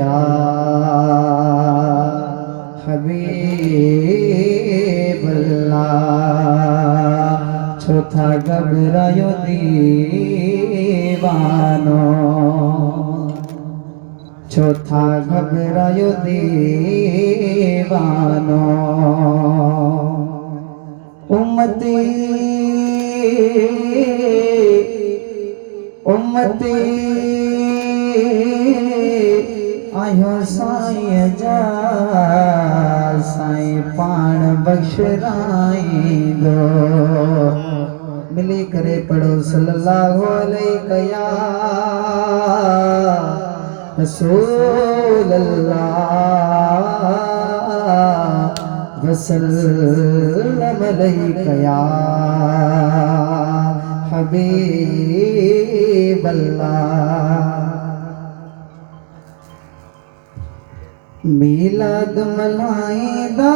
या हबीब अल्लाह। चौथा घबरायो दीवानो, चौथा घबरायो दीवानो। उम्मती उम्मती आयो साईं जा साईं पाण बख्शराई दो। मिली करे पढ़ो सल्लल्लाहु अलैहि या रसूल अल्लाह वसल्लम अलैका या हबीब अल्लाह। मिलाद मनाईंदा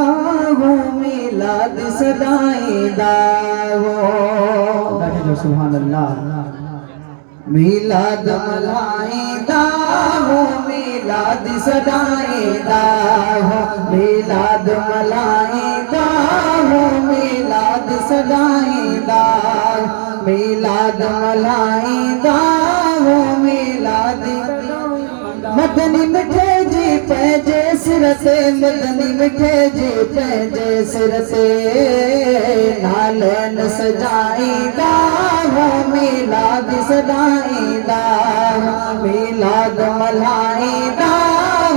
हो, मिलाद सदाईंदा हो। सुभान अल्लाह। मिलाद मनाईंदा हो, मिलाद सदाईंदा हो। मिलाद मनाईंदा हो, मिलाद सदाईंदा। मिलाद मनाईंदा हो, मिलाद मदनी मिठे जी पंहिंजे सिर ते, मदनी मिठे जी पंहिंजे सिर ते नालन सजाईंदा हो। मिलाद सदाईंदा, मिलाद मल्हाईंदा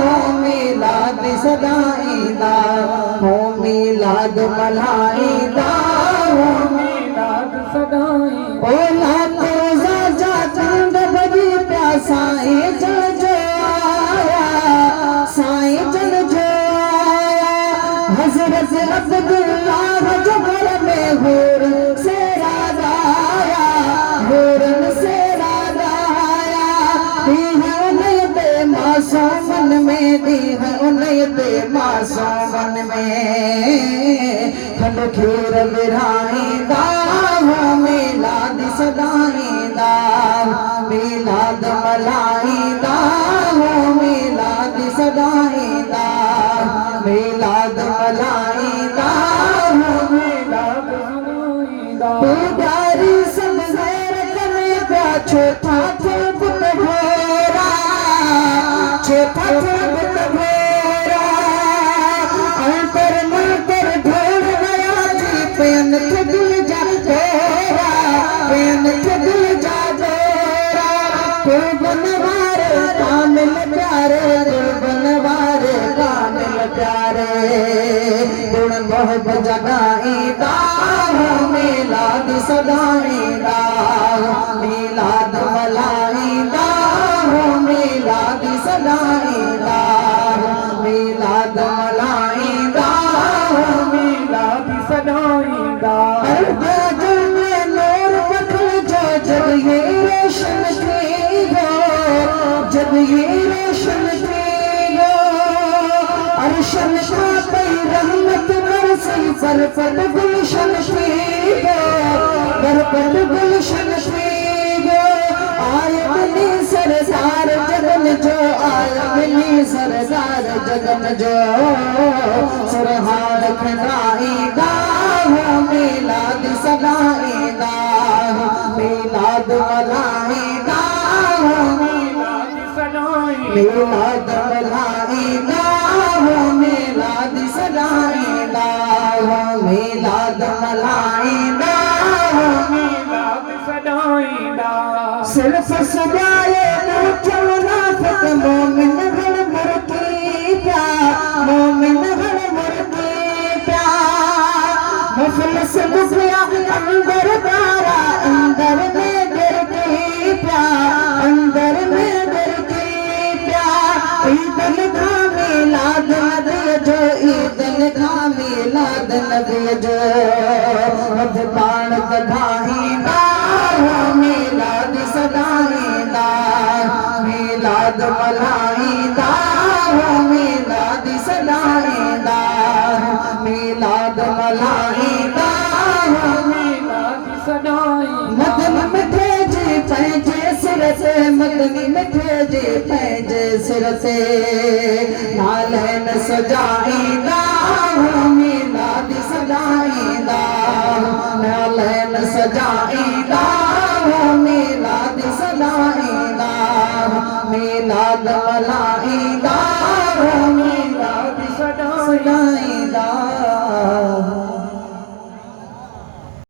हो। मिलाद सदाईंदा हो, मिलाद मल्हाईंदा हो। मिलाद सदाईंदा। ओ लातो जा चंद बजी प्या साईं जल जो आया, साईं जल जो आया। हज़रत अब्दुल्लाह जो घर में हूर से राजा आया, हूरन से राजा आया। दी है उन्हें दे मासूमन में, दी है उन्हें दे मासूमन में। खंड खीर विराईंदा हो, मिलाद सदाईंदा। मिलाद मल्हाईंदा हो, मिलाद सदाईंदा। मिलाद मल्हाईंदा हो, मिलाद सदाईंदा। पुजारी सब ज़ैर करे पिया, चौथा थे पुत घोरा, चौथा थे पुत घोरा। अंतर मंतर ढोल गया जी, पेन थे दिल जा जोरा, पेन थे दिल जा जोरा। कुर्बन वारे कामिल प्यारे, कुर्बन वारे कामिल प्यारे। गुण मोहब्बत जगाईंदा हो, मिलाद सदाईंदा। मिलाद मल्हाईंदा हो, मिलाद सदाईंदा। मिलाद मल्हाईंदा हो, मिलाद सदाईंदा। अर्ज में नूर पखल जो जब ये रोशन थी हो, जब ये रोशन थी हो। अर्शन का पई रहमत बरसी, पर पर गुलशन थी हो, पर पर गुलशन थी हो। आए मिली सरदार जगन जो, आए मिली सरदार जगन जो। सुरहान खनाईंदा हो, मिलाद सदाईंदा। मिलाद मल्हाईंदा हो, मिलाद सदाईंदा। मिलाद मल्हाईंदा हो, मिलाद सदाईंदा हो। मिलाद मल्हाईंदा हो, मिलाद सदाईंदा। सिर्फ सजाए मुझे मुनाफिक, मोमिन घड़ मुर्गी प्या, मोमिन घड़ मुर्गी प्या। मुफलिस बुझिया अंदर तारा, अंदर में गिरगी प्या, अंदर में गिरगी प्या। ईदन का मिलाद नबी जो, ईदन का मिलाद नबी जो। मत बाण कढ़ाईंदा हो, मिलाद सदाईंदा। मिलाद मल्हाईंदा हो, मिलाद सदाईंदा। मिलाद मल्हाईंदा हो, मिलाद सदाईंदा। मदनी मिठे जी पंहिंजे सिर ते, मदनी मिठे जी पंहिंजे सिर हसरते नालैन सजाईंदा मिलाद